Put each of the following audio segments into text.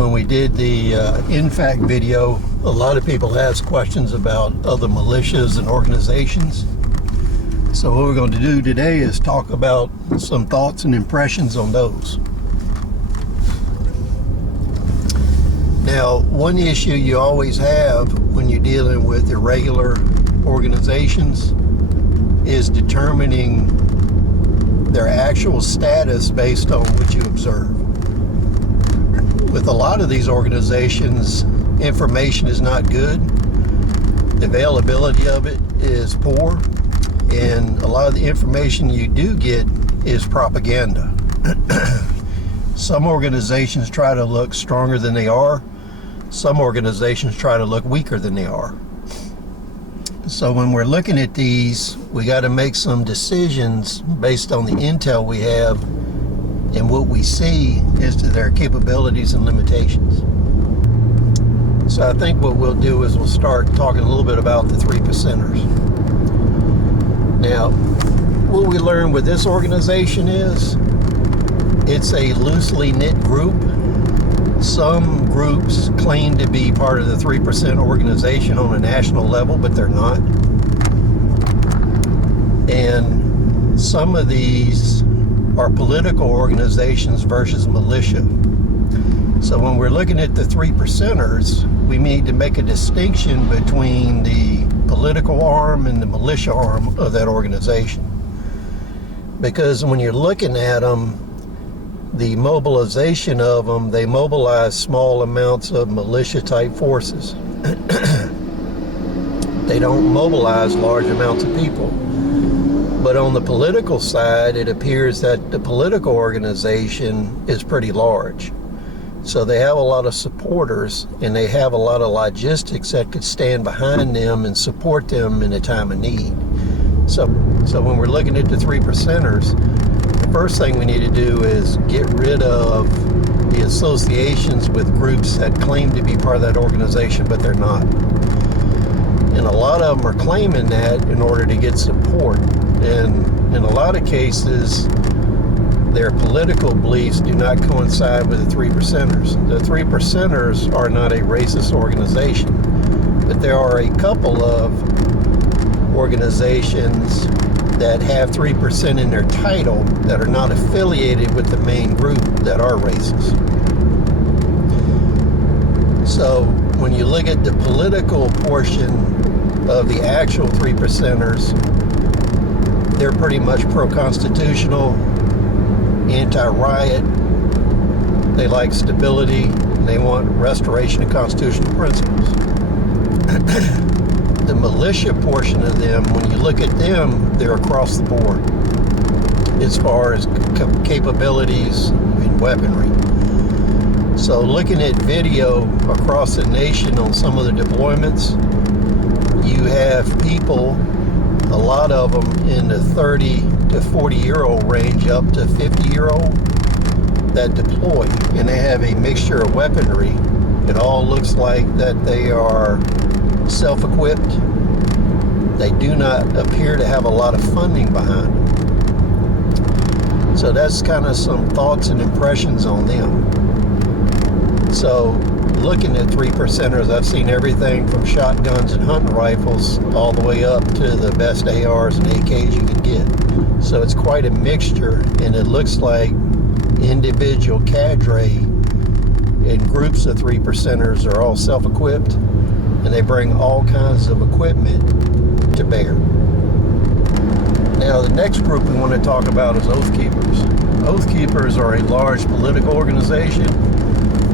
when we did the NFAC video, a lot of people asked questions about other militias and organizations. So what we're going to do today is talk about some thoughts and impressions on those. Now, one issue you always have when you're dealing with irregular organizations is determining their actual status based on what you observe. With a lot of these organizations, information is not good. The availability of it is poor, and a lot of the information you do get is propaganda. Some organizations try to look stronger than they are. Some organizations try to look weaker than they are. So when we're looking at these, we got to make some decisions based on the intel we have and what we see as to their capabilities and limitations. So I think what we'll do is we'll start talking a little bit about the 3%ers. Now, what we learned with this organization is it's a loosely knit group. Some groups claim to be part of the 3% organization on a national level, but they're not. And some of these are political organizations versus militia. So when we're looking at the 3%ers, we need to make a distinction between the political arm and the militia arm of that organization. Because when you're looking at them, the mobilization of them, they mobilize small amounts of militia type forces. They don't mobilize large amounts of people. But on the political side, it appears that the political organization is pretty large. So they have a lot of supporters, and they have a lot of logistics that could stand behind them and support them in a time of need. So when we're looking at the 3%ers, the first thing we need to do is get rid of the associations with groups that claim to be part of that organization, but they're not. And a lot of them are claiming that in order to get support. And in a lot of cases, their political beliefs do not coincide with the 3%ers. The 3%ers are not a racist organization, but there are a couple of organizations that have 3% in their title that are not affiliated with the main group that are racist. So when you look at the political portion of the actual 3%ers, they're pretty much pro-constitutional, anti-riot. They like stability. They want restoration of constitutional principles. The militia portion of them, when you look at them, they're across the board as far as capabilities and weaponry. So looking at video across the nation on some of the deployments, you have people, a lot of them in the 30 to 40-year-old range up to 50-year-old that deploy, and they have a mixture of weaponry. It all looks like that they are self-equipped. They do not appear to have a lot of funding behind them. So that's kind of some thoughts and impressions on them. So looking at 3%ers, I've seen everything from shotguns and hunting rifles all the way up to the best ARs and AKs you can get. So it's quite a mixture, and it looks like individual cadre and groups of 3%ers are all self-equipped, and they bring all kinds of equipment to bear. Now the next group we want to talk about is Oath Keepers. Oath Keepers are a large political organization,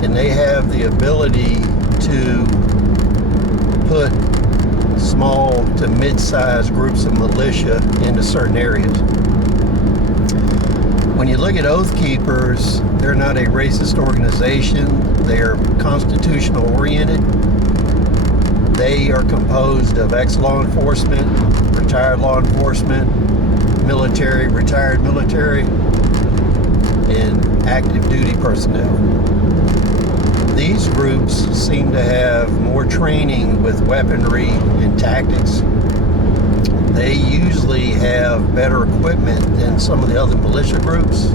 and they have the ability to put small to mid-sized groups of militia into certain areas. When you look at Oath Keepers, they're not a racist organization. They're constitutional oriented. They are composed of ex-law enforcement, retired law enforcement, military, retired military, and active duty personnel. These groups seem to have more training with weaponry and tactics. They usually have better equipment than some of the other militia groups.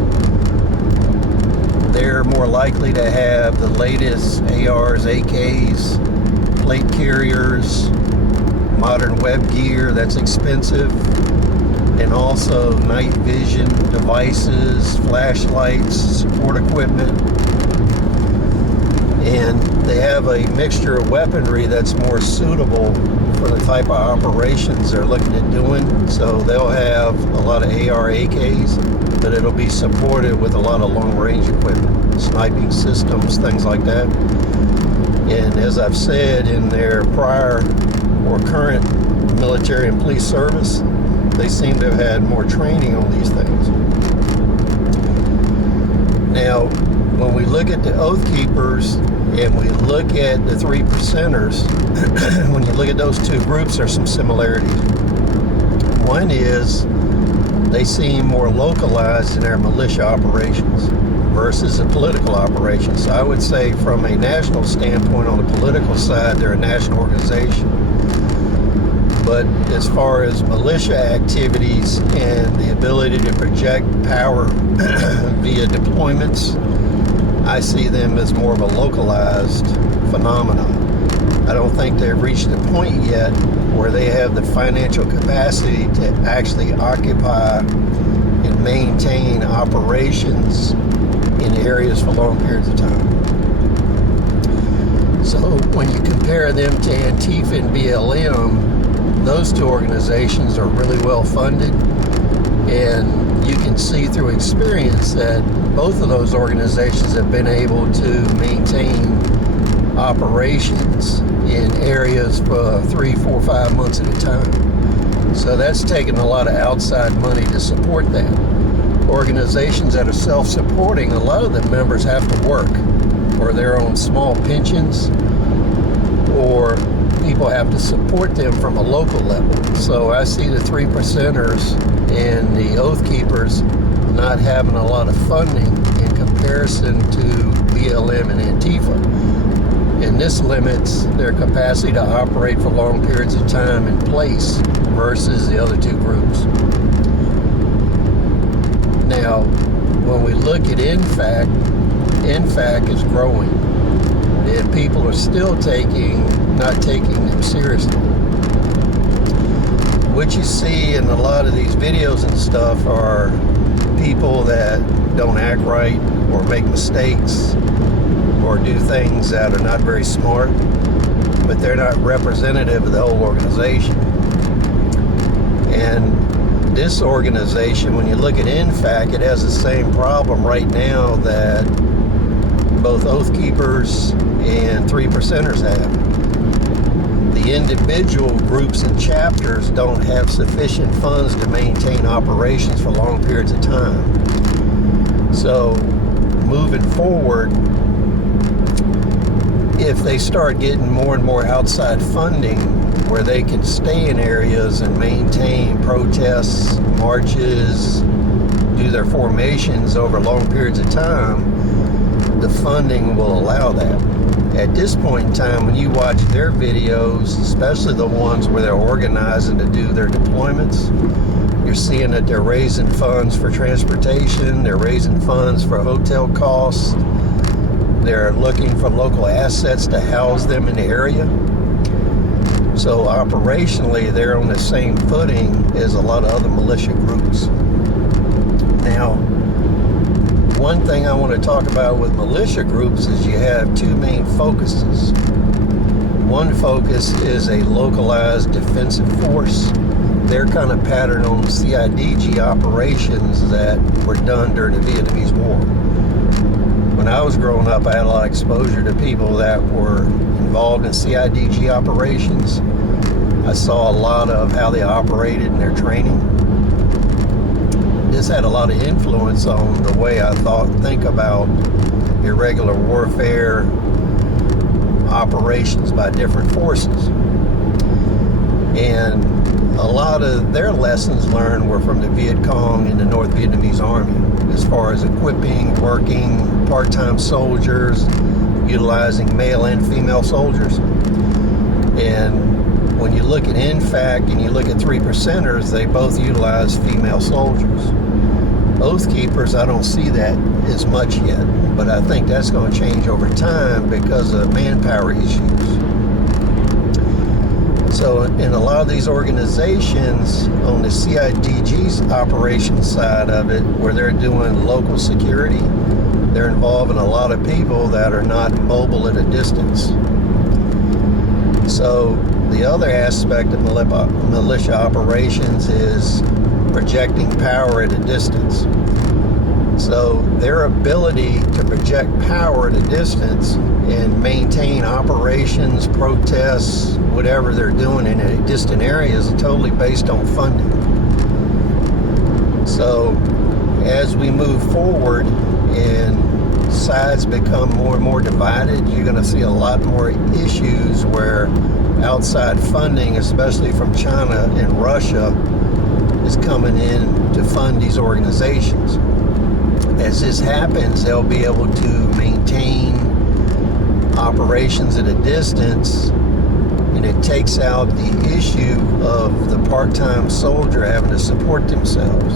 they're more likely to have the latest ARs, AKs, plate carriers, modern web gear that's expensive, and also night vision devices, flashlights, support equipment. And they have a mixture of weaponry that's more suitable for the type of operations they're looking at doing. So they'll have a lot of AR, AKs, but it'll be supported with a lot of long-range equipment, sniping systems, things like that. And as I've said, in their prior or current military and police service, they seem to have had more training on these things. Now, when we look at the Oath Keepers and we look at the 3 percenters, when you look at those two groups, there's some similarities. One is they seem more localized in their militia operations versus the political operations. So I would say from a national standpoint, on the political side, they're a national organization. But as far as militia activities and the ability to project power via deployments, I see them as more of a localized phenomenon. I don't think they've reached the point yet where they have the financial capacity to actually occupy and maintain operations in areas for long periods of time. So when you compare them to Antifa and BLM, those two organizations are really well funded, and you can see through experience that both of those organizations have been able to maintain operations in areas for 3, 4, 5 months at a time. So that's taken a lot of outside money to support that. Organizations that are self-supporting, a lot of the members have to work, or they're on small pensions, or people have to support them from a local level. So I see the 3 percenters and the Oath Keepers not having a lot of funding in comparison to BLM and Antifa. And this limits their capacity to operate for long periods of time in place versus the other two groups. Now, when we look at NFAC is growing, and people are still not taking them seriously. What you see in a lot of these videos and stuff are people that don't act right or make mistakes or do things that are not very smart, but they're not representative of the whole organization. And this organization, when you look at NFAC, it has the same problem right now that both Oath Keepers and 3 percenters have. The individual groups and chapters don't have sufficient funds to maintain operations for long periods of time. So moving forward, if they start getting more and more outside funding where they can stay in areas and maintain protests, marches, do their formations over long periods of time, the funding will allow that. At this point in time, when you watch their videos, especially the ones where they're organizing to do their deployments, you're seeing that they're raising funds for transportation, they're raising funds for hotel costs, they're looking for local assets to house them in the area. So operationally, they're on the same footing as a lot of other militia groups. Now, one thing I want to talk about with militia groups is you have two main focuses. One focus is a localized defensive force. They're kind of patterned on CIDG operations that were done during the Vietnamese War. When I was growing up, I had a lot of exposure to people that were involved in CIDG operations. I saw a lot of how they operated in their training. This had a lot of influence on the way I think about irregular warfare operations by different forces. And a lot of their lessons learned were from the Viet Cong and the North Vietnamese Army, as far as equipping, working part-time soldiers, utilizing male and female soldiers. And when you look at NFAC and you look at 3 percenters, they both utilize female soldiers. Oath Keepers, I don't see that as much yet, but I think that's going to change over time because of manpower issues. So in a lot of these organizations, on the CIDG's operations side of it, where they're doing local security, they're involving a lot of people that are not mobile at a distance. So the other aspect of militia operations is projecting power at a distance. So their ability to project power at a distance and maintain operations, protests, whatever they're doing in a distant area is totally based on funding. So as we move forward and sides become more and more divided, you're going to see a lot more issues where outside funding, especially from China and Russia, is coming in to fund these organizations. As this happens, they'll be able to maintain operations at a distance, and it takes out the issue of the part-time soldier having to support themselves.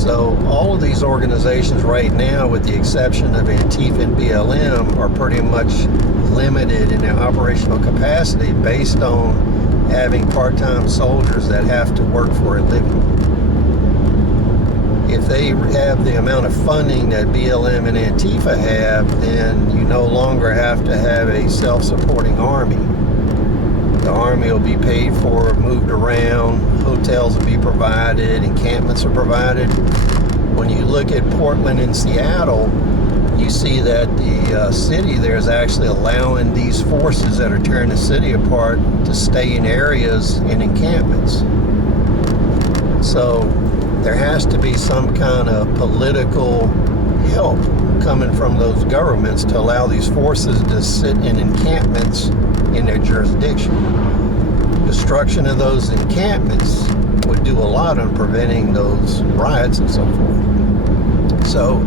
So all of these organizations right now, with the exception of Antifa and BLM, are pretty much limited in their operational capacity based on having part-time soldiers that have to work for a living. If they have the amount of funding that BLM and Antifa have, then you no longer have to have a self-supporting army. The army will be paid for, moved around, hotels will be provided, encampments are provided. When you look at Portland and Seattle, you see that the city there is actually allowing these forces that are tearing the city apart to stay in areas and encampments. So there has to be some kind of political help coming from those governments to allow these forces to sit in encampments in their jurisdiction. Destruction of those encampments would do a lot on preventing those riots and so forth. So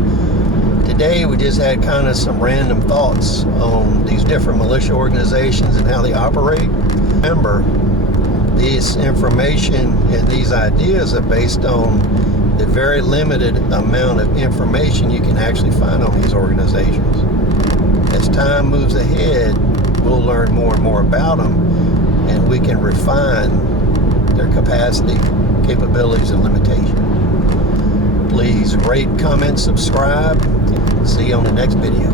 today we just had kind of some random thoughts on these different militia organizations and how they operate. Remember, this information and these ideas are based on the very limited amount of information you can actually find on these organizations. As time moves ahead, we'll learn more and more about them, and we can refine their capacity, capabilities, and limitations. Please rate, comment, subscribe. See you on the next video.